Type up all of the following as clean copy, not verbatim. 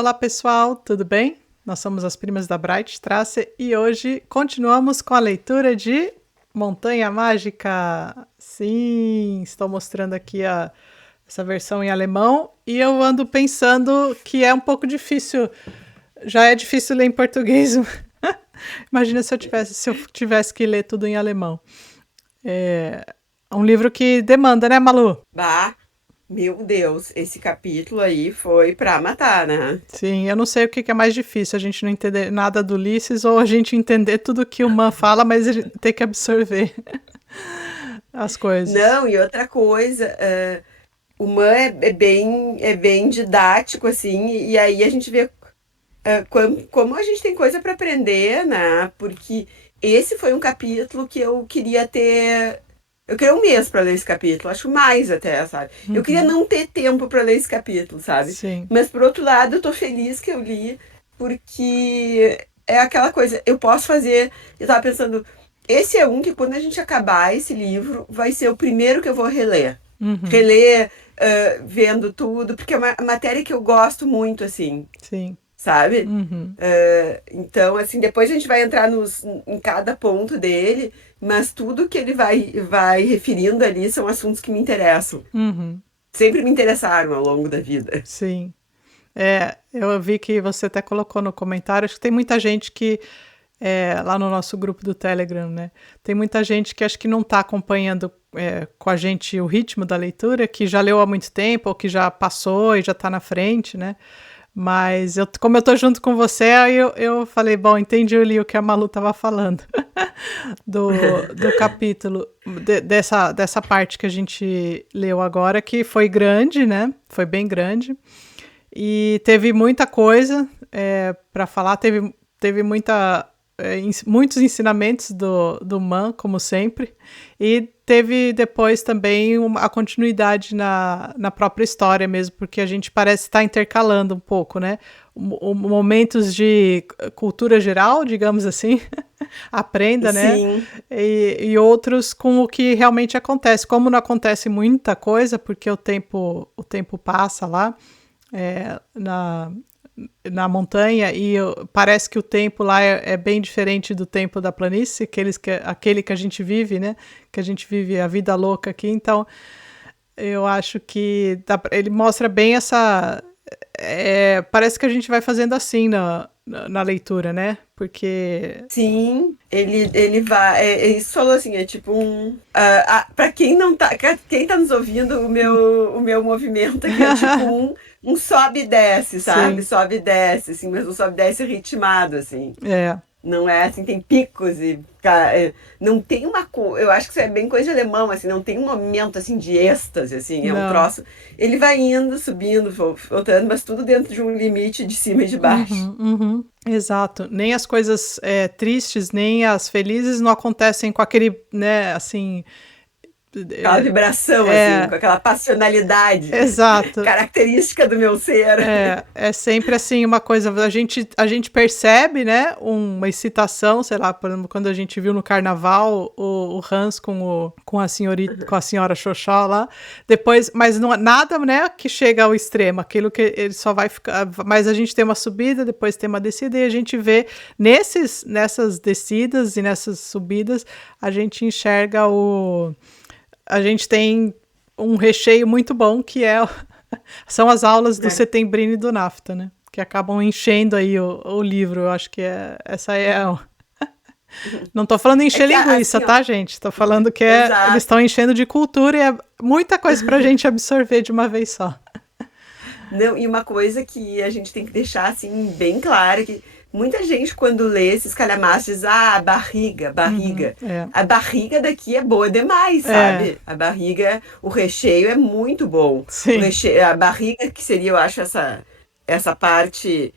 Olá pessoal, tudo bem? Nós somos as Primas da Bright Straße e hoje continuamos com a leitura de Montanha Mágica. Sim, estou mostrando aqui essa versão em alemão e eu ando pensando que é um pouco difícil, já é difícil ler em português. Imagina se eu tivesse que ler tudo em alemão. É um livro que demanda, né, Malu? Bah, meu Deus, esse capítulo aí foi pra matar, né? Sim, eu não sei o que é mais difícil, a gente não entender nada do Ulisses ou a gente entender tudo que o Man fala, mas a gente tem que absorver as coisas. Não, e outra coisa, o Man é bem didático, assim, e aí a gente vê como a gente tem coisa pra aprender, né? Porque esse foi um capítulo que eu queria ter. Eu queria um mês pra ler esse capítulo, acho mais até, sabe? Eu queria Uhum, não ter tempo pra ler esse capítulo, sabe? sim. Mas por outro lado, eu tô feliz que eu li, porque é aquela coisa, eu posso fazer. Eu tava pensando, esse é um que quando a gente acabar esse livro, vai ser o primeiro que eu vou reler. Uhum, Reler, vendo tudo, porque é uma matéria que eu gosto muito, assim, sim. sabe? Uhum, Então, assim, depois a gente vai entrar em cada ponto dele, mas tudo que ele vai referindo ali são assuntos que me interessam. uhum, Sempre me interessaram ao longo da vida. sim. Eu vi que você até colocou no comentário, acho que tem muita gente que, lá no nosso grupo do Telegram, né? Tem muita gente que acho que não está acompanhando com a gente o ritmo da leitura, que já leu há muito tempo, ou que já passou e já está na frente, né? Mas como eu tô junto com você, aí eu falei, bom, entendi ali o que a Malu estava falando do capítulo, dessa parte que a gente leu agora, que foi grande, né? Foi bem grande. E teve muita coisa para falar, teve muitos ensinamentos do Man, como sempre, e teve depois também a continuidade na própria história mesmo, porque a gente parece estar intercalando um pouco, né? Momentos de cultura geral, digamos assim, aprenda, né? Sim, E outros com o que realmente acontece. Como não acontece muita coisa, porque o tempo passa lá, na, montanha e parece que o tempo lá é bem diferente do tempo da planície, aquele que a gente vive, né? Que a gente vive a vida louca aqui. Então, eu acho que ele mostra bem essa. Parece que a gente vai fazendo assim na leitura, né? Porque. sim, ele vai. Isso falou assim, é tipo um. Pra quem não tá. Quem tá nos ouvindo, o meu movimento aqui é tipo um sobe e desce, sabe? Sim, Sobe e desce, assim, mas um sobe e desce ritmado, assim. é. Não é assim, tem picos e não tem eu acho que isso é bem coisa de alemão, assim, não tem um momento assim de êxtase, assim, é um Não. troço. Ele vai indo, subindo, voltando, mas tudo dentro de um limite de cima e de baixo. Uhum, uhum. Exato. Nem as coisas tristes, nem as felizes não acontecem com aquele, né, assim. Aquela É, vibração, assim, é, com aquela passionalidade exato. característica do meu ser. É sempre assim uma coisa, a gente percebe, né, uma excitação, sei lá, por exemplo, quando a gente viu no carnaval o Hans com a senhora Xoxó lá, depois, mas não é nada, né, que chega ao extremo, aquilo que ele só vai ficar, mas a gente tem uma subida, depois tem uma descida e a gente vê nessas descidas e nessas subidas, a gente enxerga a gente tem um recheio muito bom que são as aulas do Né? Setembrino e do NAFTA, né? Que acabam enchendo aí o livro. Eu acho que essa é. Não tô falando É encher que linguiça, assim, ó, tá, gente? Tô falando que eles estão exato. enchendo de cultura e é muita coisa pra gente absorver de uma vez só. Não, e uma coisa que a gente tem que deixar assim bem clara que muita gente quando lê esses calhamaços diz: "Ah, barriga, Uhum, barriga". A barriga daqui é boa demais, é, sabe? A barriga, o recheio é muito bom. O sim, recheio, a barriga que seria, eu acho, essa parte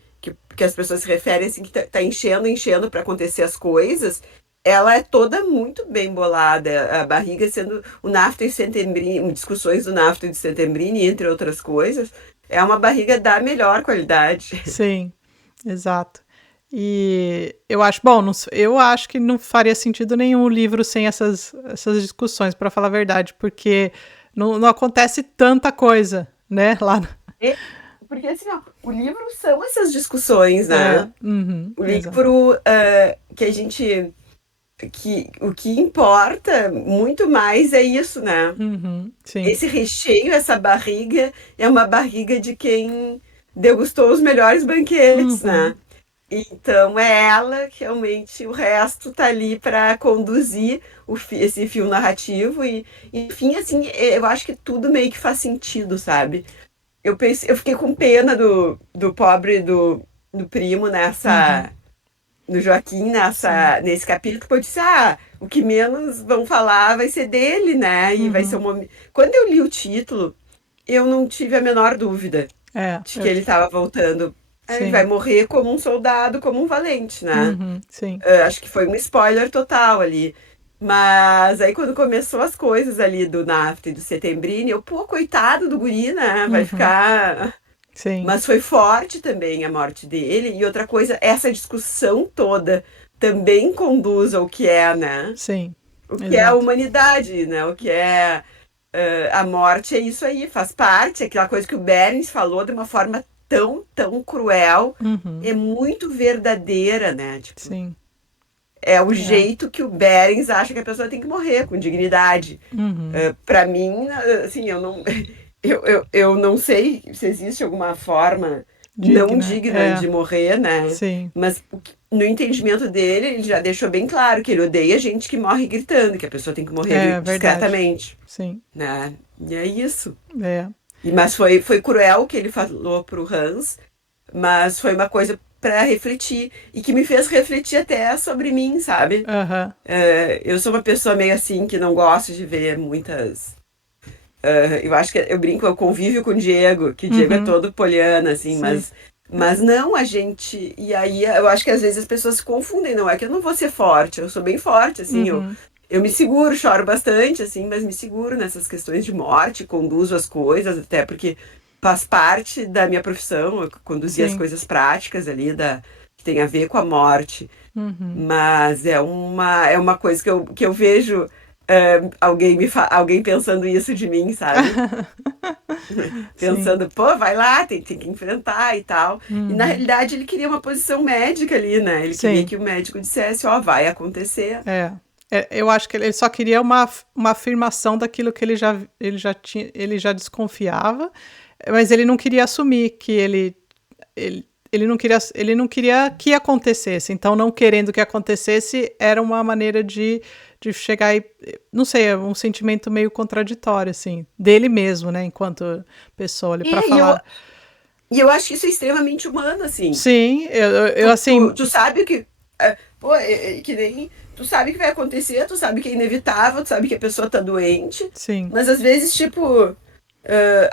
que as pessoas se referem assim que tá enchendo, enchendo para acontecer as coisas. Ela é toda muito bem bolada. A barriga sendo o nafta e Settembrini, discussões do nafta e de Settembrini, entre outras coisas. É uma barriga da melhor qualidade. sim, exato. E eu acho, bom, eu acho que não faria sentido nenhum livro sem essas discussões, para falar a verdade, porque não acontece tanta coisa, né, lá. porque assim, ó, o livro são essas discussões, né? O exato. livro que a gente. O que importa muito mais é isso, né? Sim. Esse recheio, essa barriga, é uma barriga de quem degustou os melhores banquetes, né? Uhum. Então é ela que realmente o resto tá ali para conduzir esse fio narrativo e enfim assim eu acho que tudo meio que faz sentido, sabe? Eu fiquei com pena do pobre do primo Uhum. no Joaquim Sim. nesse capítulo, porque eu disse, o que menos vão falar vai ser dele, né? E vai ser um Uhum. momento. Quando eu li o título, eu não tive a menor dúvida É, de que ele estava voltando. Ele vai sim. morrer como um soldado, como um valente, né? Uhum. Sim. Acho que foi um spoiler total ali. Mas aí quando começou as coisas ali do NAFTA e do Setembrini, eu, pô, coitado do guri, né? Vai Uhum. ficar. Sim. Mas foi forte também a morte dele. E outra coisa, essa discussão toda também conduz ao que é, né? Sim. O que é a Exato. humanidade, né? O que é a morte é isso aí, faz parte. Aquela coisa que o Berens falou de uma forma tão cruel, Uhum. é muito verdadeira, né? Tipo, Sim. é o É. jeito que o Berens acha que a pessoa tem que morrer, com dignidade. Uhum. Para mim, assim, eu não, eu não sei se existe alguma forma não Digna. digna É. de morrer, né? Sim. Mas no entendimento dele, ele já deixou bem claro que ele odeia gente que morre gritando, que a pessoa tem que morrer É verdade. discretamente, Sim. né? E é isso. É. Mas foi cruel o que ele falou pro Hans, mas foi uma coisa para refletir e que me fez refletir até sobre mim, sabe? Aham. Eu sou uma pessoa meio assim que não gosto de ver muitas. Eu acho que eu brinco, eu convívio com o Diego, que o Diego é Uhum. todo poliana, assim, Sim. mas não a gente. E aí eu acho que às vezes as pessoas se confundem, não é que eu não vou ser forte, eu sou bem forte, assim, Uhum. eu me seguro, choro bastante, assim, mas me seguro nessas questões de morte, conduzo as coisas, até porque faz parte da minha profissão, eu conduzir as Sim. coisas práticas ali que tem a ver com a morte. Uhum. Mas é uma coisa que eu vejo alguém pensando isso de mim, sabe? Sim. Pensando, pô, vai lá, tem que enfrentar e tal. E na Uhum. realidade ele queria uma posição médica ali, né? Ele queria Sim. que o médico dissesse, ó, vai acontecer. É. Eu acho que ele só queria uma afirmação daquilo que ele já tinha, ele já desconfiava, mas ele não queria assumir que ele não queria que acontecesse. Então, não querendo que acontecesse era uma maneira de chegar e, não sei, é um sentimento meio contraditório, assim, dele mesmo, né, enquanto pessoa ali, para É, falar. e eu acho que isso é extremamente humano, assim. Sim, eu assim, Tu sabe que. Pô, que nem. Tu sabe que vai acontecer, tu sabe que é inevitável, tu sabe que a pessoa tá doente, sim, mas às vezes, tipo,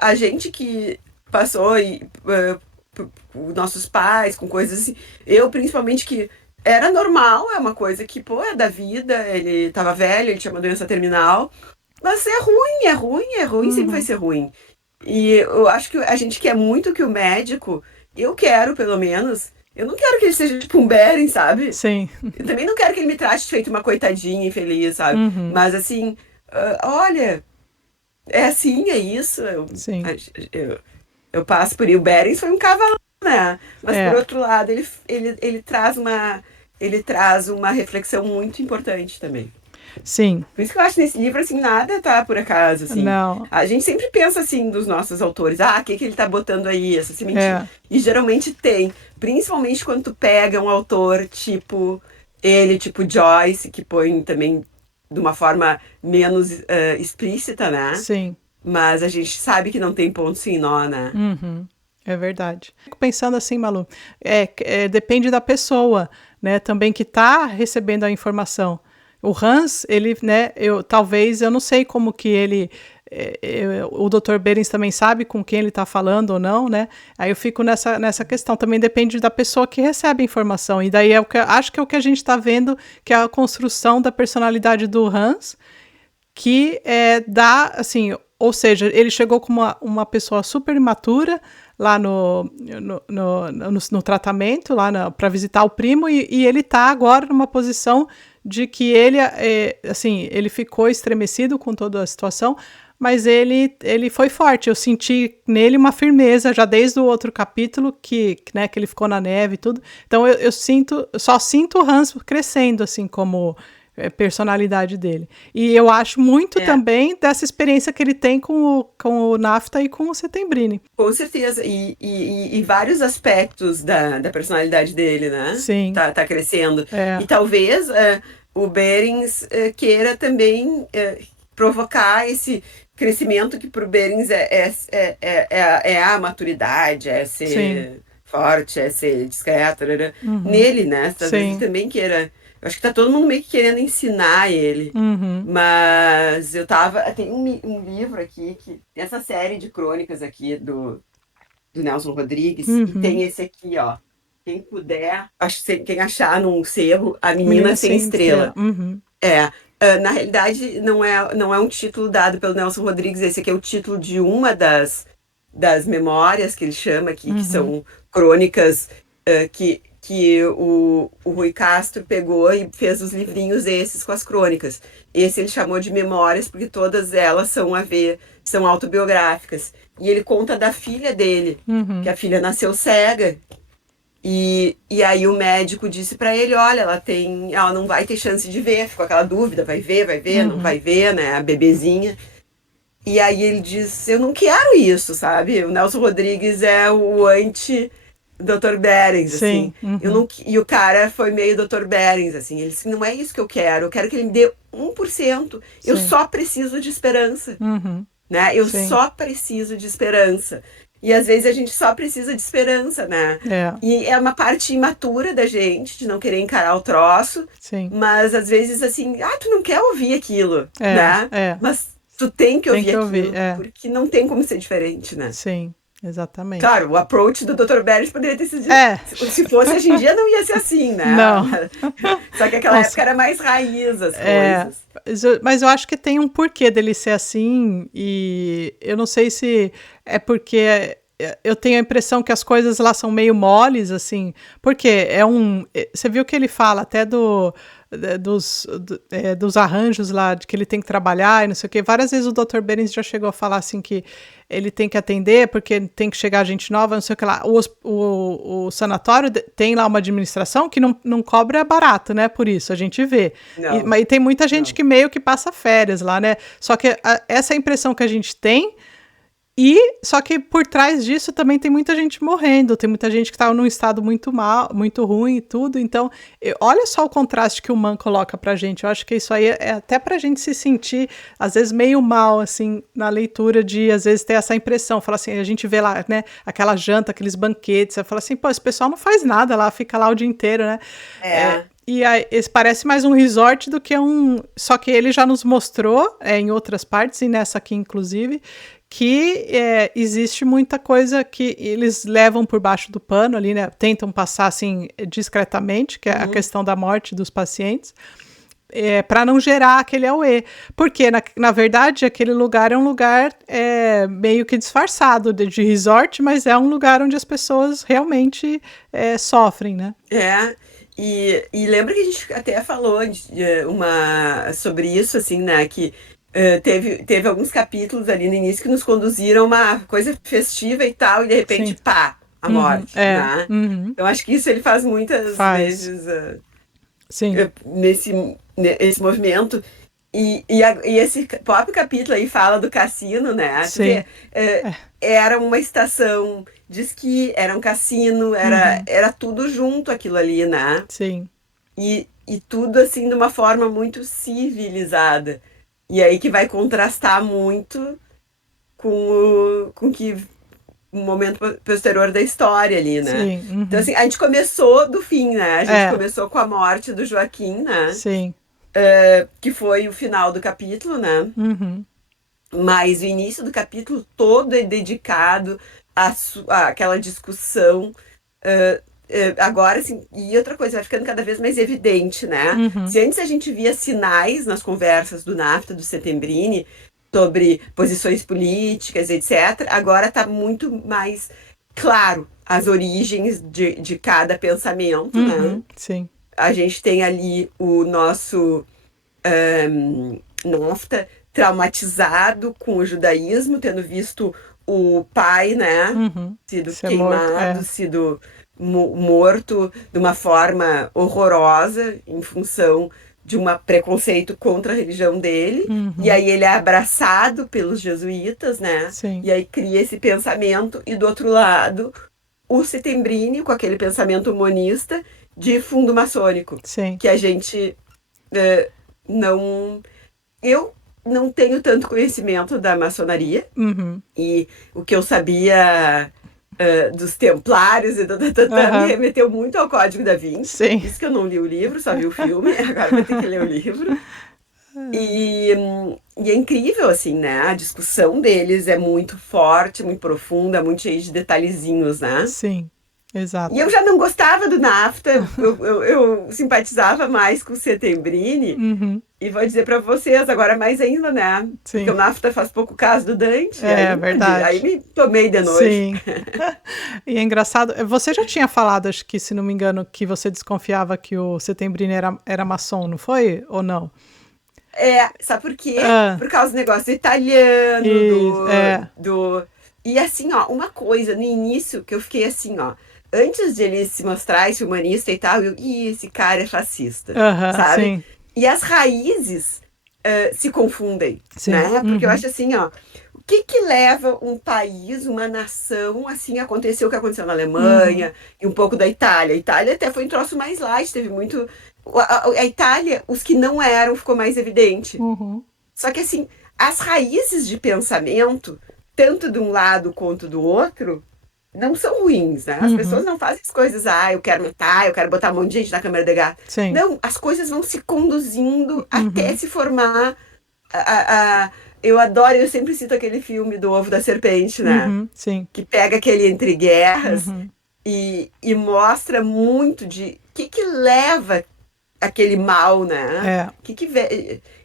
a gente que passou por nossos pais, com coisas assim, eu principalmente que era normal, é uma coisa que, pô, é da vida, ele tava velho, ele tinha uma doença terminal, mas é ruim, é ruim, é ruim, sempre vai uhum, ser ruim. E eu acho que a gente quer muito que o médico, eu quero pelo menos, eu não quero que ele seja tipo um Beren, sabe? sim, Eu também não quero que ele me trate de feito uma coitadinha infeliz, sabe? uhum, Mas assim, olha, é assim, é isso. sim, Eu, eu passo por aí. O Berens foi um cavalo, né? Mas por é, outro lado, ele traz uma reflexão muito importante também. sim, Por isso que eu acho que nesse livro, assim, nada tá por acaso, assim. não, A gente sempre pensa, assim, dos nossos autores. O que ele tá botando aí, essa sementinha? é, E geralmente tem. Principalmente quando tu pega um autor tipo ele, tipo Joyce, que põe também de uma forma menos explícita, né? sim. Mas a gente sabe que não tem ponto sem nó, né? Uhum, é verdade. Fico pensando assim, Malu, depende da pessoa, né, também que está recebendo a informação. O Hans, ele, né, talvez, eu não sei como que ele, o Dr. Berens também sabe com quem ele está falando ou não, né, aí eu fico nessa questão, também depende da pessoa que recebe a informação, e daí acho que é o que a gente está vendo, que é a construção da personalidade do Hans, que dá, assim, ou seja, ele chegou como uma pessoa super imatura lá no tratamento, lá para visitar o primo, e ele está agora numa posição de que ele, assim, ele ficou estremecido com toda a situação, mas ele foi forte. Eu senti nele uma firmeza já desde o outro capítulo né, que ele ficou na neve e tudo. Então eu só sinto o Hans crescendo, assim, como personalidade dele. E eu acho muito também dessa experiência que ele tem com o Nafta e com o Settembrini. Com certeza. E vários aspectos da personalidade dele, né? Sim. Tá crescendo. E talvez o Berens queira também provocar esse crescimento que pro Berens é a maturidade, é ser forte, é ser discreto, nele, né? Talvez ele também queira. Eu acho que tá todo mundo meio que querendo ensinar ele. Mas tem um livro aqui, que essa série de crônicas aqui do Nelson Rodrigues, e tem esse aqui, ó. Quem puder, quem achar num sebo, A Menina Sem Estrela. Na realidade, não é um título dado pelo Nelson Rodrigues, esse aqui é o título de uma das memórias que ele chama aqui, que são crônicas que o Rui Castro pegou e fez os livrinhos esses com as crônicas. Esse ele chamou de memórias, porque todas elas são autobiográficas. E ele conta da filha dele, que a filha nasceu cega. E aí o médico disse para ele, olha, ela não vai ter chance de ver. Ficou aquela dúvida, vai ver, não vai ver, né, a bebezinha. E aí ele diz, eu não quero isso, sabe? O Nelson Rodrigues é o Dr. Berens, assim. E o cara foi meio Dr. Berens, assim. Ele disse, não é isso que eu quero que ele me dê 1%. Eu só preciso de esperança. Né? Eu só preciso de esperança. E às vezes a gente só precisa de esperança, né? E é uma parte imatura da gente, de não querer encarar o troço. Mas às vezes, assim, tu não quer ouvir aquilo, né? Mas tu tem que ouvir aquilo, porque não tem como ser diferente, né? Sim. Exatamente. Claro, o approach do Dr. Berens poderia ter sido... Se fosse hoje em dia, não ia ser assim, né? Não. Só que aquela época era mais raiz as coisas. Mas eu acho que tem um porquê dele ser assim, e eu não sei se é porque eu tenho a impressão que as coisas lá são meio moles, assim, porque você viu que ele fala até dos arranjos lá, de que ele tem que trabalhar e não sei o quê. Várias vezes o Dr. Berens já chegou a falar assim que ele tem que atender porque tem que chegar gente nova, não sei o que lá. O sanatório tem lá uma administração que não cobra barato, né? Por isso, a gente vê. Mas tem muita gente que meio que passa férias lá, né? Só que essa é a impressão que a gente tem. Só que por trás disso também tem muita gente morrendo, tem muita gente que está num estado muito mal, muito ruim e tudo. Então, olha só o contraste que o Mann coloca pra gente. Eu acho que isso aí é até pra gente se sentir, às vezes, meio mal, assim, na leitura de, às vezes, ter essa impressão. Fala assim, a gente vê lá, né, aquela janta, aqueles banquetes, você fala assim, pô, esse pessoal não faz nada lá, fica lá o dia inteiro, né? E aí, esse parece mais um resort do que Só que ele já nos mostrou, em outras partes, e nessa aqui, inclusive, que existe muita coisa que eles levam por baixo do pano ali, né? Tentam passar, assim, discretamente, que é a questão da morte dos pacientes, para não gerar aquele auê. Porque, na verdade, aquele lugar é um lugar meio que disfarçado de resort, mas é um lugar onde as pessoas realmente sofrem, né? E lembra que a gente até falou sobre isso, assim, né? Que teve alguns capítulos ali no início que nos conduziram a uma coisa festiva e tal, e de repente, pá, a morte, né? Então acho que isso ele faz muitas vezes nesse movimento. E esse próprio capítulo aí fala do cassino, né? Porque era uma estação de esqui, era um cassino, era tudo junto aquilo ali, né? E tudo assim de uma forma muito civilizada. E aí que vai contrastar muito com o momento posterior da história ali, né? Então, assim, a gente começou do fim, né? A gente começou com a morte do Joaquim, né? Que foi o final do capítulo, né? Mas o início do capítulo todo é dedicado àquela discussão. Agora, assim, e outra coisa, vai ficando cada vez mais evidente, né? Se antes a gente via sinais nas conversas do Nafta, do Settembrini, sobre posições políticas, etc., agora está muito mais claro as origens de cada pensamento, né? A gente tem ali o nosso Nafta traumatizado com o judaísmo, tendo visto o pai, né, sido Ser morto, queimado, sido morto de uma forma horrorosa em função de um preconceito contra a religião dele. E aí ele é abraçado pelos jesuítas, né? Sim. E aí cria esse pensamento. E do outro lado, o Settembrini, com aquele pensamento humanista de fundo maçônico. Sim. Que a gente não... Eu não tenho tanto conhecimento da maçonaria. E o que eu sabia dos templários e me remeteu muito ao Código da Vinci. Sim. Isso que eu não li o livro, só vi o filme. Agora vou ter que ler o livro. E é incrível, assim, né? A discussão deles é muito forte, muito profunda, muito cheia de detalhezinhos, né? Sim, exato. E eu já não gostava do NAFTA, eu simpatizava mais com o Settembrini. E vou dizer pra vocês, agora mais ainda, né? Sim. Porque o NAFTA faz pouco caso do Dante. Verdade. Aí me tomei de nojo. Sim. E é engraçado, você já tinha falado, acho que, se não me engano, que você desconfiava que o Settembrini era maçom, não foi? Ou não? Sabe por quê? Por causa do negócio italiano, E assim, ó, uma coisa, no início, que eu fiquei assim, ó, antes de ele se mostrar esse humanista e tal, esse cara é fascista, sabe? Sim. E as raízes se confundem, Sim. né? Porque eu acho assim, ó, o que leva um país, uma nação, assim, aconteceu o que aconteceu na Alemanha e um pouco da Itália. A Itália até foi um troço mais light, teve muito... A Itália, os que não eram, ficou mais evidente. Só que, assim, as raízes de pensamento, tanto de um lado quanto do outro, não são ruins, né? As pessoas não fazem as coisas, eu quero matar, eu quero botar um monte de gente na câmara de gás. Sim. Não, as coisas vão se conduzindo até se formar eu adoro, eu sempre cito aquele filme do Ovo da Serpente, né? Sim. Que pega aquele Entre Guerras e mostra muito de o que leva aquele mal, né?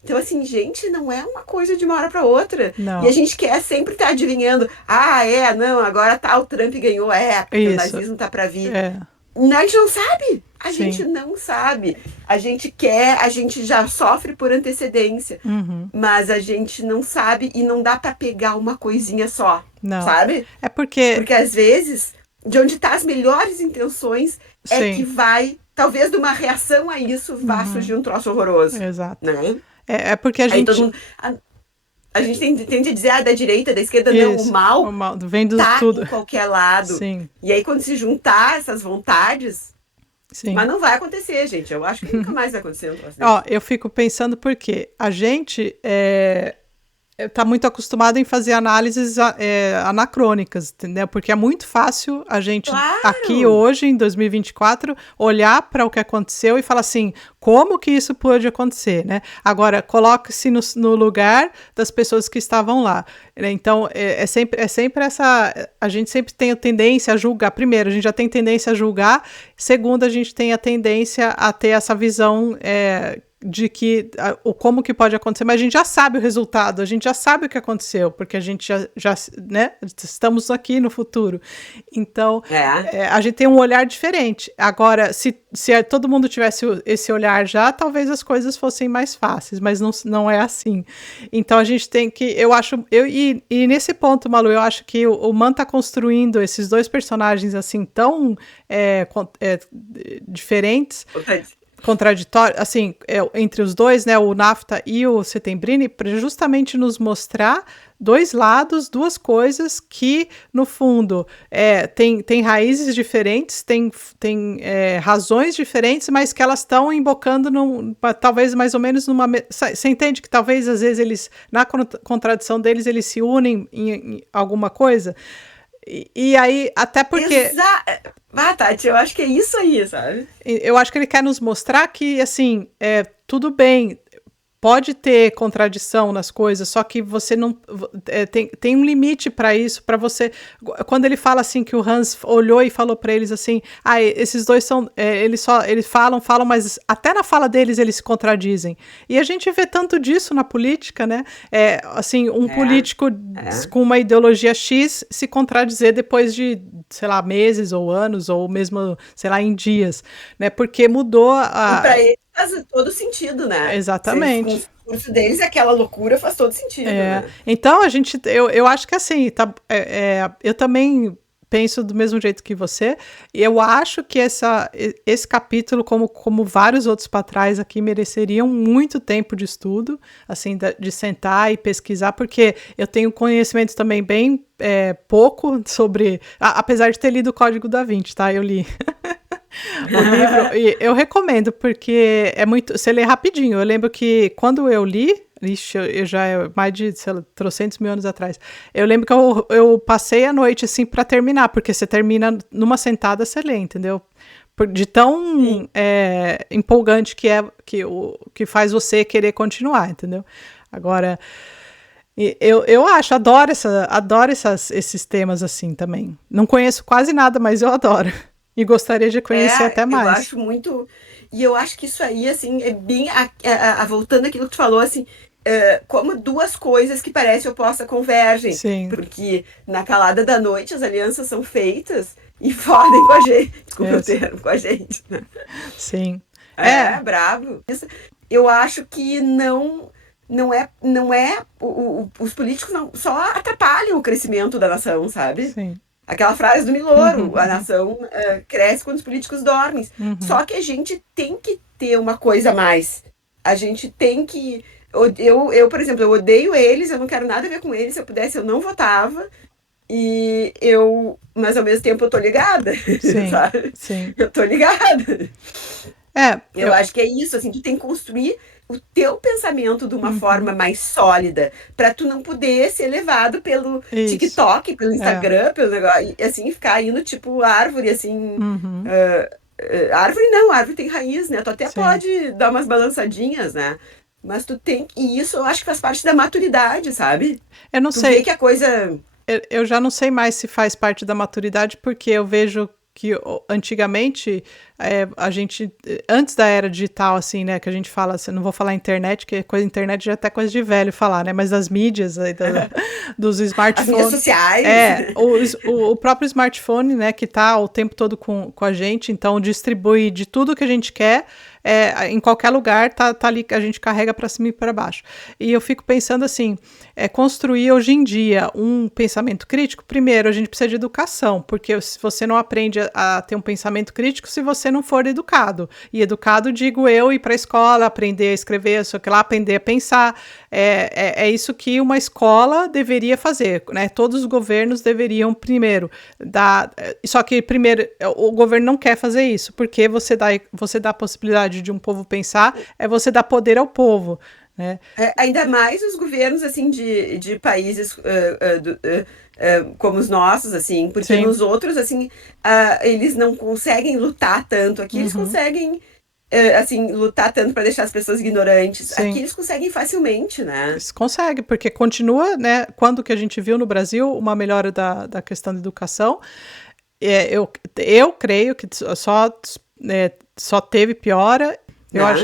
Então, assim, gente, não é uma coisa de uma hora para outra. Não. E a gente quer sempre estar adivinhando. Não, agora o Trump ganhou, porque o nazismo tá para vir. Não, a gente não sabe. A gente não sabe. A gente quer, a gente já sofre por antecedência. Mas a gente não sabe e não dá para pegar uma coisinha só. Não. Sabe? Porque às vezes, de onde tá as melhores intenções que vai... Talvez de uma reação a isso vá surgir um troço horroroso. Exato. Né? Porque a gente... Todo mundo, a gente tende a dizer, da direita, da esquerda, não, o mal vem em qualquer lado. Sim. E aí, quando se juntar essas vontades... Sim. Mas não vai acontecer, gente. Eu acho que nunca mais vai acontecer um troço desse. Eu fico pensando porque a gente... está muito acostumado em fazer análises anacrônicas, entendeu? Porque é muito fácil a gente, aqui hoje, em 2024, olhar para o que aconteceu e falar assim, como que isso pôde acontecer, né? Agora, coloque-se no lugar das pessoas que estavam lá. Então, é sempre essa... A gente sempre tem a tendência a julgar. Primeiro, a gente já tem tendência a julgar. Segundo, a gente tem a tendência a ter essa visão... de que como que pode acontecer, mas a gente já sabe o resultado, a gente já sabe o que aconteceu, porque a gente já né, estamos aqui no futuro. Então, a gente tem um olhar diferente. Agora, se todo mundo tivesse esse olhar já, talvez as coisas fossem mais fáceis, mas não é assim. Então, a gente tem que, e nesse ponto, Malu, eu acho que o Man tá construindo esses dois personagens assim, tão diferentes, contraditório, assim, entre os dois, né, o NAFTA e o Settembrini, para justamente nos mostrar dois lados, duas coisas que, no fundo, tem raízes diferentes, tem razões diferentes, mas que elas estão embocando talvez mais ou menos numa... Você entende que talvez, às vezes, eles, na contradição deles, eles se unem em alguma coisa? E aí, até porque... Tati, eu acho que é isso aí, sabe? Eu acho que ele quer nos mostrar que, assim, tudo bem, pode ter contradição nas coisas, só que você não... tem um limite para isso, para você... Quando ele fala, assim, que o Hans olhou e falou para eles, assim, esses dois são... eles falam, mas até na fala deles eles se contradizem. E a gente vê tanto disso na política, né? Assim, político com uma ideologia X se contradizer depois de, sei lá, meses ou anos, ou mesmo, sei lá, em dias, né? Porque mudou a... E para ele faz todo sentido, né? Exatamente. discurso deles, aquela loucura faz todo sentido, né? Então, eu acho que assim, eu também penso do mesmo jeito que você, e eu acho que esse capítulo, como vários outros para trás aqui, mereceriam muito tempo de estudo, assim, de sentar e pesquisar, porque eu tenho conhecimento também bem pouco sobre, apesar de ter lido o Código da Vinci, tá? Eu li o livro, e eu recomendo, porque você lê rapidinho. Eu lembro que quando eu li, eu já é mais de, sei lá, trocentos mil anos atrás. Eu lembro que eu passei a noite, assim, para terminar, porque você termina numa sentada, você lê, entendeu? De tão empolgante que faz você querer continuar, entendeu? Agora, eu adoro esses temas assim também. Não conheço quase nada, mas eu adoro. E gostaria de conhecer até Eu mais. acho muito. E eu acho que isso aí, assim, é bem. Voltando àquilo que tu falou, assim, como duas coisas que parecem opostas convergem. Sim. Porque na calada da noite as alianças são feitas e fodem com a gente. Desculpa o termo, com a gente, né? Sim. Brabo. Eu acho que não é os políticos não só atrapalham o crescimento da nação, sabe? Sim. Aquela frase do Miloro, a nação cresce quando os políticos dormem. Só que a gente tem que ter uma coisa a mais. A gente tem que. Por exemplo, eu odeio eles, eu não quero nada a ver com eles. Se eu pudesse, eu não votava. Mas ao mesmo tempo eu tô ligada, Sim, sabe? sim. Eu tô ligada. Eu acho que é isso, assim, tu tem que construir o teu pensamento de uma forma mais sólida, para tu não poder ser levado pelo TikTok, pelo Instagram, pelo negócio, e assim, ficar indo tipo árvore, assim. Árvore não, árvore tem raiz, né? Tu até pode dar umas balançadinhas, né? Mas tu tem. E isso eu acho que faz parte da maturidade, sabe? Eu não tu sei. vê que a coisa. Eu já não sei mais se faz parte da maturidade, porque eu vejo que antigamente a gente, antes da era digital, assim, né, que a gente fala, assim, não vou falar internet, que internet já é até coisa de velho falar, né, mas das mídias, dos smartphones. As mídias sociais. O próprio smartphone, né, que tá o tempo todo com a gente, então distribui de tudo que a gente quer, em qualquer lugar, tá ali, a gente carrega para cima e para baixo. E eu fico pensando assim, construir hoje em dia um pensamento crítico, primeiro, a gente precisa de educação, porque se você não aprende a ter um pensamento crítico, se você não for educado. E educado, digo eu, ir para a escola, aprender a escrever, só que lá, aprender a pensar. É isso que uma escola deveria fazer, né? Todos os governos deveriam primeiro dar. Só que primeiro o governo não quer fazer isso, porque você dá a possibilidade de um povo pensar, você dá poder ao povo, né? Ainda mais os governos assim de países como os nossos, assim, porque nos outros, assim, eles não conseguem lutar tanto. Aqui eles conseguem, assim, lutar tanto para deixar as pessoas ignorantes. Sim. Aqui eles conseguem facilmente, né? Eles conseguem, porque continua, né? Quando que a gente viu no Brasil uma melhora da questão da educação, eu creio que só teve piora.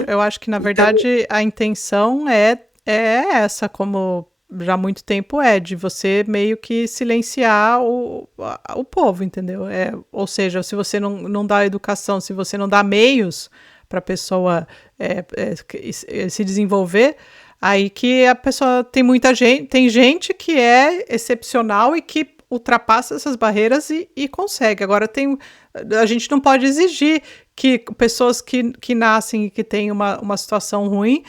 Eu acho que, na verdade, a intenção é essa, como já há muito tempo de você meio que silenciar o povo, entendeu? Ou seja, se você não dá educação, se você não dá meios para a pessoa se desenvolver, aí que a pessoa tem gente que é excepcional e que ultrapassa essas barreiras e consegue. Agora a gente não pode exigir que pessoas que nascem e que têm uma situação ruim,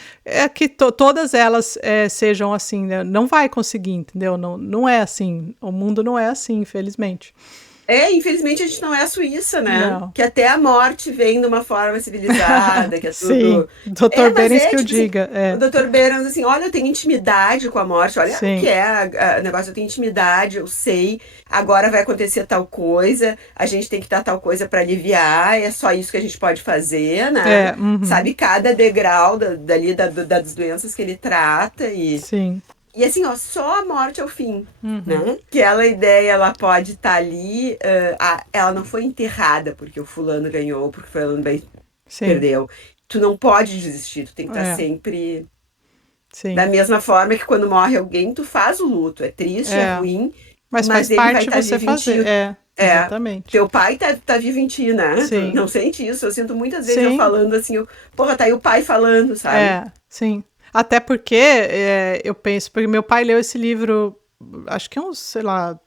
que todas elas sejam assim, né? Não vai conseguir, entendeu? Não é assim. O mundo não é assim, infelizmente. Infelizmente a gente não é a Suíça, né? Não. Que até a morte vem de uma forma civilizada, que é tudo... Sim, Dr. Berens que eu diga. O Dr. Berens, assim, olha, eu tenho intimidade com a morte, olha o que o negócio, eu tenho intimidade, eu sei, agora vai acontecer tal coisa, a gente tem que dar tal coisa para aliviar, é só isso que a gente pode fazer, né? Sabe, cada degrau das doenças que ele trata e... Sim. E assim, ó, só a morte é o fim, né? Aquela ideia, ela pode estar ali, ela não foi enterrada porque o fulano ganhou, porque o fulano perdeu. Tu não pode desistir, tu tem que estar sempre... Sim. Da mesma forma que quando morre alguém, tu faz o luto. É triste, é ruim, mas faz ele parte vai estar você vivo fazer. em ti. Exatamente. Teu pai tá vivo em ti, né? Sim. Tu não sente isso? Eu sinto muitas vezes eu falando assim, porra, tá aí o pai falando, sabe? Sim. Até porque eu penso, porque meu pai leu esse livro, acho que sei lá,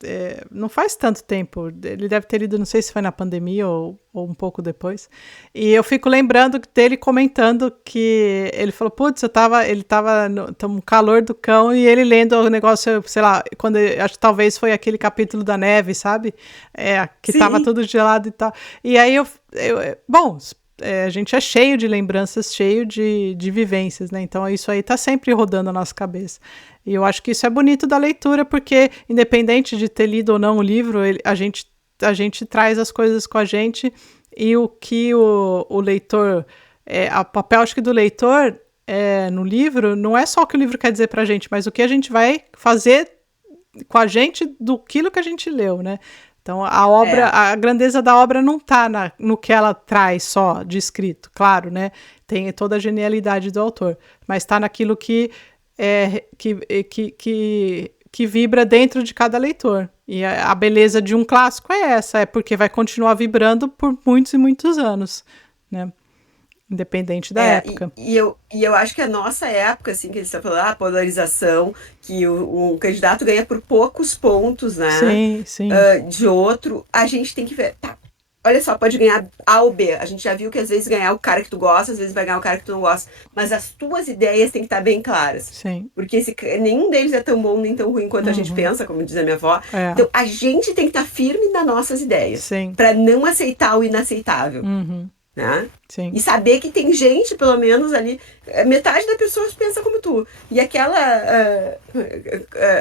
não faz tanto tempo. Ele deve ter lido, não sei se foi na pandemia ou um pouco depois. E eu fico lembrando dele comentando que ele falou, putz, ele tava no calor do cão e ele lendo o negócio, sei lá, acho que talvez foi aquele capítulo da neve, sabe? Que tava Sim. tudo gelado e tal. E aí bom, a gente é cheio de lembranças, cheio de vivências, né? Então isso aí tá sempre rodando na nossa cabeça. E eu acho que isso é bonito da leitura, porque independente de ter lido ou não o livro, a gente traz as coisas com a gente, e o que o leitor... o papel, acho que, do leitor no livro, não é só o que o livro quer dizer pra gente, mas o que a gente vai fazer com a gente do que a gente leu, né? Então, a grandeza da obra não está no que ela traz só de escrito, claro, né? Tem toda a genialidade do autor, mas está naquilo que vibra dentro de cada leitor. E a beleza de um clássico é essa, porque vai continuar vibrando por muitos e muitos anos, né? Independente da época. E eu acho que a nossa época, assim, que eles estão falando, a polarização, que o candidato ganha por poucos pontos, né? Sim, sim. De outro, a gente tem que ver. Tá, olha só, pode ganhar A ou B. A gente já viu que às vezes ganhar o cara que tu gosta, às vezes vai ganhar o cara que tu não gosta. Mas as tuas ideias têm que estar bem claras. Sim. Porque nenhum deles é tão bom nem tão ruim quanto a gente pensa, como diz a minha avó. Então a gente tem que estar firme nas nossas ideias. Para não aceitar o inaceitável. Né? Sim. E saber que tem gente, pelo menos ali, metade das pessoas pensa como tu. E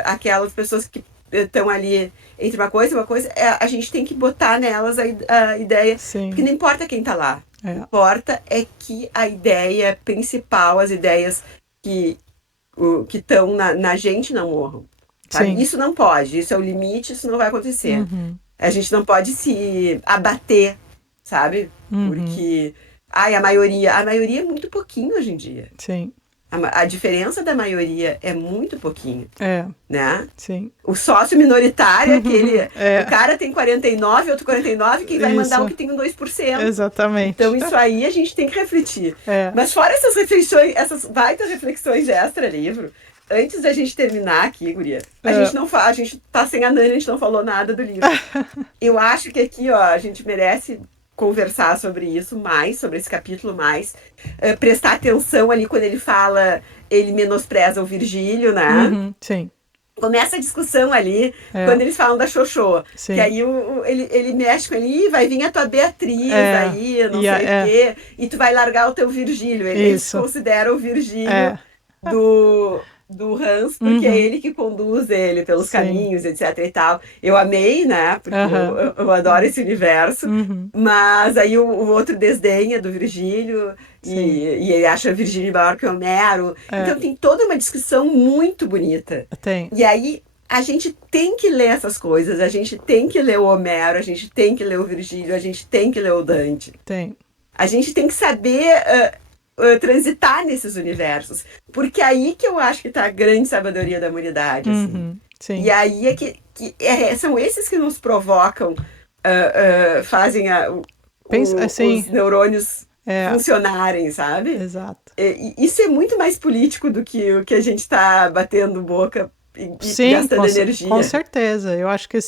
aquelas pessoas que estão ali entre uma coisa e uma coisa, a gente tem que botar nelas a ideia. Sim. Porque não importa quem tá lá. O que importa é que a ideia principal, as ideias que estão na gente não morram. Sabe? Isso não pode, isso é o limite, isso não vai acontecer. A gente não pode se abater, sabe? Porque a maioria é muito pouquinho hoje em dia. Sim. A diferença da maioria é muito pouquinho. Né? Sim. O sócio minoritário, o cara tem 49, outro 49, quem vai mandar o que tem um 2%. Exatamente. Então isso aí a gente tem que refletir. Mas fora essas reflexões, essas baitas reflexões de extra-livro, antes da gente terminar aqui, guria, a gente tá sem a Nani, a gente não falou nada do livro. Eu acho que aqui, ó, a gente merece conversar sobre isso mais, sobre esse capítulo mais, prestar atenção ali quando ele fala, ele menospreza o Virgílio, né? Sim. Começa a discussão ali, quando eles falam da Xoxô. Sim. Que aí ele mexe com ele, vai vir a tua Beatriz aí, não sei o quê, e tu vai largar o teu Virgílio. Eles consideram o Virgílio do Hans, porque é ele que conduz ele pelos caminhos, etc e tal. Eu amei, né? Porque eu adoro esse universo. Mas aí o outro desdenha do Virgílio e ele acha o Virgílio maior que o Homero. Então tem toda uma discussão muito bonita. Tem. E aí a gente tem que ler essas coisas, a gente tem que ler o Homero, a gente tem que ler o Virgílio, a gente tem que ler o Dante. Tem. A gente tem que saber transitar nesses universos. Porque é aí que eu acho que está a grande sabedoria da humanidade. Assim. Sim. E aí é que são esses que nos provocam, fazem os neurônios funcionarem, sabe? Exato. Isso é muito mais político do que o que a gente está batendo boca e gastando energia. Com certeza. Eu acho que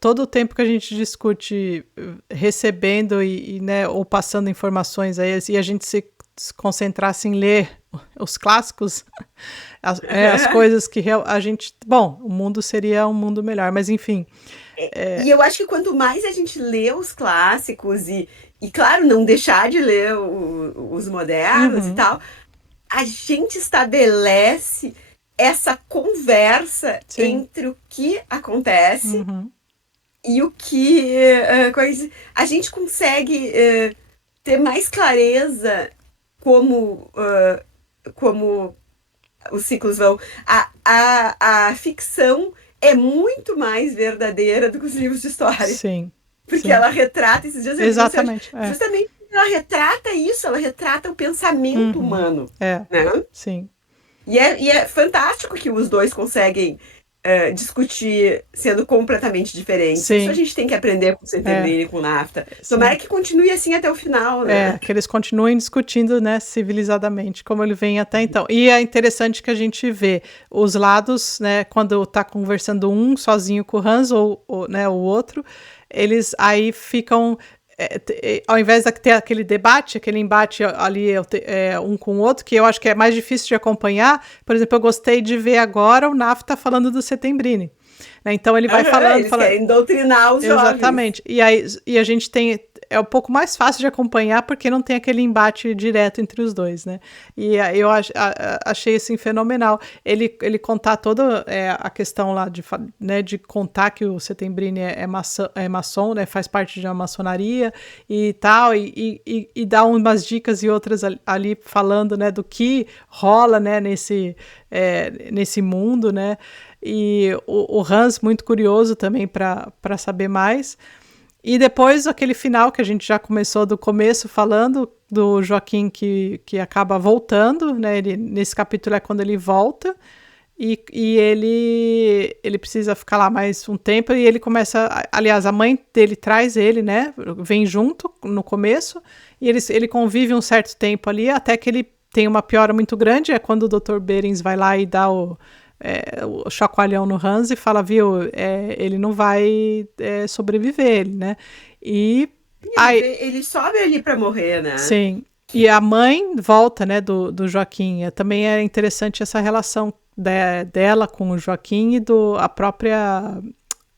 todo o tempo que a gente discute recebendo né, ou passando informações aí, e a gente se concentrasse em ler os clássicos, as coisas que a gente... Bom, o mundo seria um mundo melhor, mas enfim. E eu acho que quanto mais a gente lê os clássicos e claro, não deixar de ler os modernos e tal, a gente estabelece essa conversa entre o que acontece e o que a gente consegue ter mais clareza como os ciclos vão. A ficção é muito mais verdadeira do que os livros de história. Sim. Porque ela retrata esses dias. Exatamente. Justamente ela retrata isso, ela retrata o pensamento humano. Né? Sim. E é fantástico que os dois conseguem discutir sendo completamente diferentes. Isso a Sim, gente tem que aprender com o é, Setembrino e com o NAFTA. Tomara sim. que continue assim até o final, né? Que eles continuem discutindo, né, civilizadamente, como ele vem até então. E é interessante que a gente vê os lados, né, quando tá conversando um sozinho com o Hans ou né, o outro, eles aí ficam ao invés de ter aquele debate, aquele embate ali um com o outro, que eu acho que é mais difícil de acompanhar. Por exemplo, eu gostei de ver agora o Nafta falando do Settembrini. Né? Então ele vai Aham, falando, eles falando. querem doutrinar os jovens. Exatamente. E a gente tem. É um pouco mais fácil de acompanhar porque não tem aquele embate direto entre os dois, né? Eu achei assim fenomenal. Ele contar toda a questão lá né, de contar que o Settembrini é maçom, né? Faz parte de uma maçonaria e tal, e dar umas dicas e outras ali falando, né, do que rola, né, nesse mundo, né? E o Hans, muito curioso também para saber mais. E depois aquele final que a gente já começou do começo falando do Joaquim que acaba voltando, né? Nesse capítulo é quando ele volta e ele precisa ficar lá mais um tempo e ele começa. Aliás, a mãe dele traz ele, né? Vem junto no começo e ele convive um certo tempo ali até que ele tem uma piora muito grande. É quando o Dr. Berens vai lá e dá o chacoalhão no Hans e fala, viu, ele não vai sobreviver, né? E aí, Ele sobe ali pra morrer, né? sim. E a mãe volta, né, do Joaquim. Também é interessante essa relação dela com o Joaquim e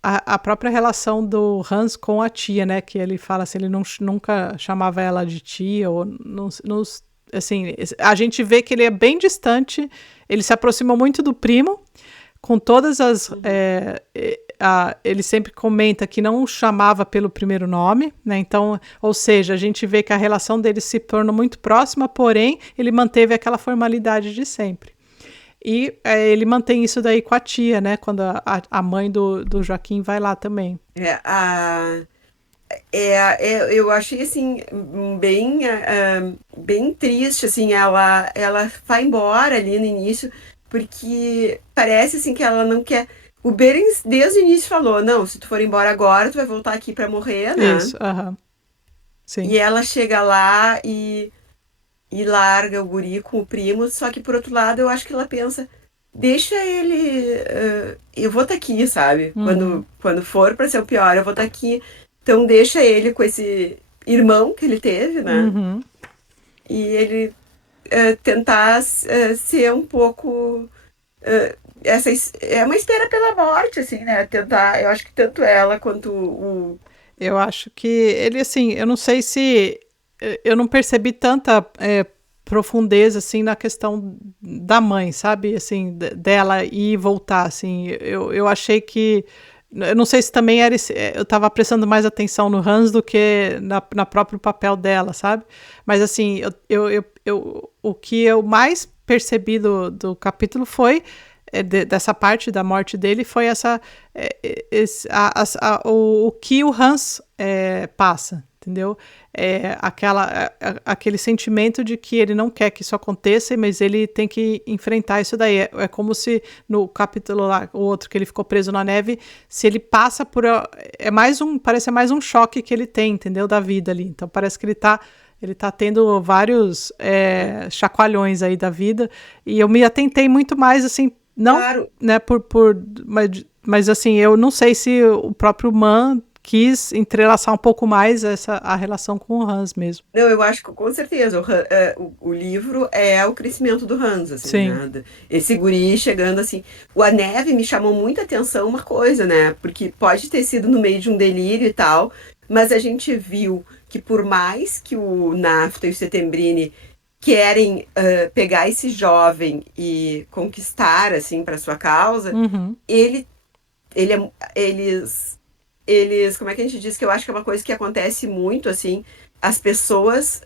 a própria relação do Hans com a tia, né? Que ele fala assim, ele nunca chamava ela de tia, ou não, assim, a gente vê que ele é bem distante, ele se aproxima muito do primo, com todas as. Ele sempre comenta que não o chamava pelo primeiro nome, né? Então, ou seja, a gente vê que a relação deles se torna muito próxima, porém, ele manteve aquela formalidade de sempre. E ele mantém isso daí com a tia, né? Quando a mãe do Joaquim vai lá também. É, a, eu achei assim bem bem triste assim ela vai embora ali no início porque parece assim que ela não quer. O Berens desde o início falou, não, se tu for embora agora tu vai voltar aqui pra morrer, né? Isso, aham, sim. E ela chega lá e larga o guri com o primo, só que por outro lado eu acho que ela pensa, deixa ele, eu vou estar aqui, sabe? Uhum, Quando for pra ser o pior, eu vou estar aqui. Então deixa ele com esse irmão que ele teve, né? uhum. E ele tentar ser um pouco é uma espera pela morte, assim, né? Tentar, eu acho que tanto ela quanto o Eu acho que ele, assim, eu não sei se. Eu não percebi tanta profundeza, assim, na questão da mãe, sabe? Assim, dela ir e voltar, assim. Eu achei que. Eu não sei se também era eu estava prestando mais atenção no Hans do que na próprio papel dela, sabe? Mas assim, o que eu mais percebi do capítulo foi dessa parte da morte dele foi o que o Hans passa, entendeu? Aquele sentimento de que ele não quer que isso aconteça, mas ele tem que enfrentar isso daí. É como se no capítulo lá, o outro que ele ficou preso na neve, se ele passa por. Parece mais um choque que ele tem, entendeu? Da vida ali. Então parece que ele tá tendo vários chacoalhões aí da vida. E eu me atentei muito mais, assim, não, claro. né, mas assim, eu não sei se o próprio Man quis entrelaçar um pouco mais a relação com o Hans mesmo. Não, eu acho que com certeza o livro é o crescimento do Hans, assim, Sim. né? Esse guri chegando assim. A neve me chamou muita atenção uma coisa, né? Porque pode ter sido no meio de um delírio e tal, mas a gente viu que por mais que o Nafta e o Settembrini querem pegar esse jovem e conquistar, assim, para sua causa, Uhum. ele, eles, como é que a gente diz que eu acho que é uma coisa que acontece muito, assim, as pessoas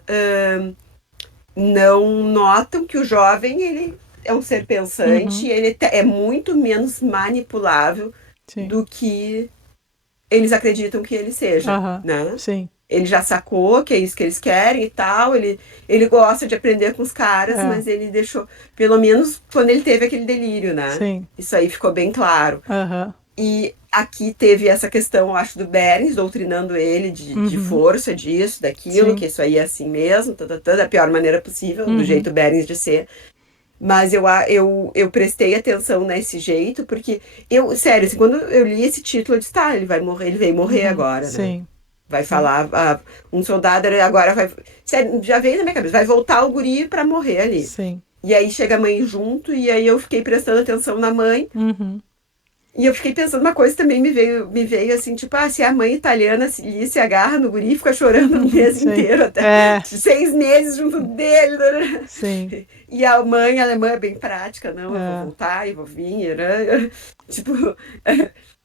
não notam que o jovem, ele é um ser pensante, Uhum. ele é muito menos manipulável Sim. do que eles acreditam que ele seja, Aham. né? Sim. ele já sacou que é isso que eles querem e tal. Ele gosta de aprender com os caras, É. mas ele deixou, pelo menos quando ele teve aquele delírio, né? Sim. Isso aí ficou bem claro. Aham. E aqui teve essa questão, eu acho, do Berens doutrinando ele de Uhum. força, disso, daquilo, Sim. que isso aí é assim mesmo, da pior maneira possível, do Uhum. jeito Berens de ser. Mas eu prestei atenção nesse jeito, porque sério, assim, quando eu li esse título, eu disse, tá, ele vai morrer, ele veio morrer Uhum. agora, né? Sim. Vai Sim. falar, um soldado agora vai. Sério, já veio na minha cabeça, vai voltar o guri pra morrer ali. Sim. E aí chega a mãe junto, e aí eu fiquei prestando atenção na mãe. Uhum. E eu fiquei pensando uma coisa também me veio assim, tipo, se a mãe italiana se agarra no guri e fica chorando o mês Sim. inteiro, até É. 6 meses junto dele. Né? Sim. E a mãe alemã é bem prática, não, eu vou É. voltar e vou vir. Né? Tipo,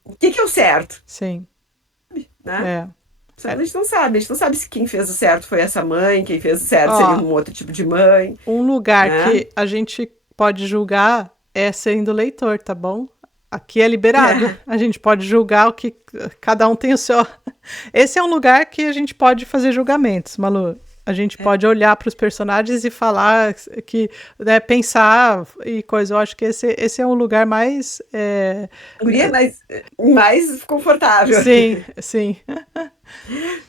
o que é o certo? Sim. Né? É. A gente não sabe, a gente não sabe se quem fez o certo foi essa mãe, quem fez o certo seria Ó, um outro tipo de mãe, um lugar né? que a gente pode julgar é sendo leitor, tá bom? Aqui é liberado. A gente pode julgar o que cada um tem o seu. Esse é um lugar que a gente pode fazer julgamentos, Malu. A gente pode olhar para os personagens e falar que, né, pensar e coisa. Eu acho que esse é um lugar mais. Guria é mais confortável. Sim, sim,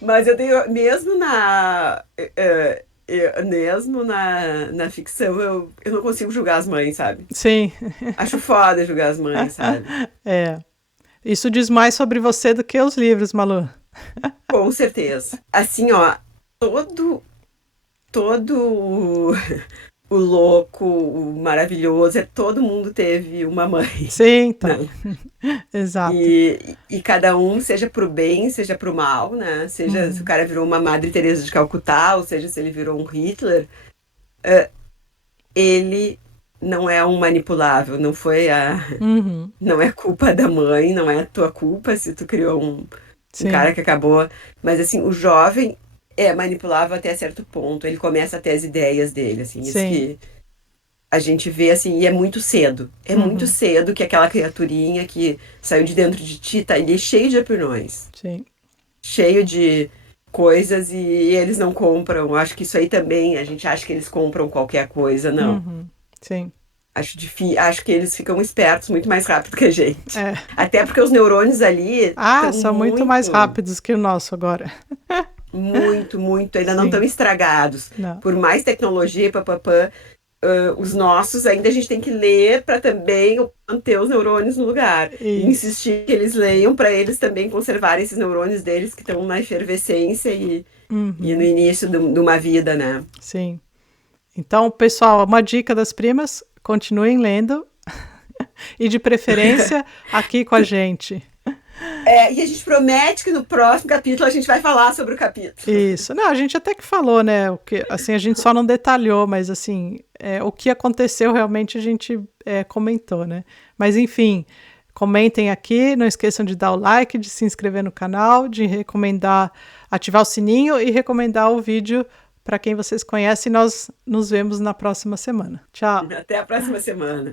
Mas eu tenho, mesmo na ficção, eu não consigo julgar as mães, sabe? sim. Acho foda julgar as mães, sabe? É. Isso diz mais sobre você do que os livros, Malu. Com certeza. Assim, ó, todo o louco, o maravilhoso, todo mundo teve uma mãe, Sim, então. né? Exato. E cada um, seja pro bem, seja pro mal, né? Seja se o cara virou uma Madre Teresa de Calcutá, ou seja, se ele virou um Hitler, ele não é um manipulável, Uhum. não é culpa da mãe, não é tua culpa se tu criou um Sim. cara que acabou. Mas assim, o jovem é manipulável até certo ponto. Ele começa a ter as ideias dele, assim, isso Sim. que a gente vê assim, e é muito cedo. É muito Uhum. cedo que aquela criaturinha que saiu de dentro de ti, tá ali cheio de opiniões, Sim. cheio de coisas e eles não compram. Acho que isso aí também, a gente acha que eles compram qualquer coisa, não. Uhum. Sim. Acho que eles ficam espertos muito mais rápido que a gente. É. Até porque os neurônios ali Ah, estão são muito mais rápidos que o nosso agora. muito, ainda não estão Sim. estragados. Não. Por mais tecnologia, papapã, os nossos ainda a gente tem que ler para também manter os neurônios no lugar. E Isso. insistir que eles leiam para eles também conservarem esses neurônios deles que estão na efervescência e no Uhum. início de uma vida, né? Sim. Então, pessoal, uma dica das primas: continuem lendo e, de preferência, aqui com a gente. E a gente promete que no próximo capítulo a gente vai falar sobre o capítulo. Isso. Não, a gente até que falou, né? O que, assim, a gente só não detalhou, mas assim, o que aconteceu realmente a gente comentou, né? Mas enfim, comentem aqui, não esqueçam de dar o like, de se inscrever no canal, de recomendar, ativar o sininho e recomendar o vídeo para quem vocês conhecem. Nós nos vemos na próxima semana. Tchau! Até a próxima semana.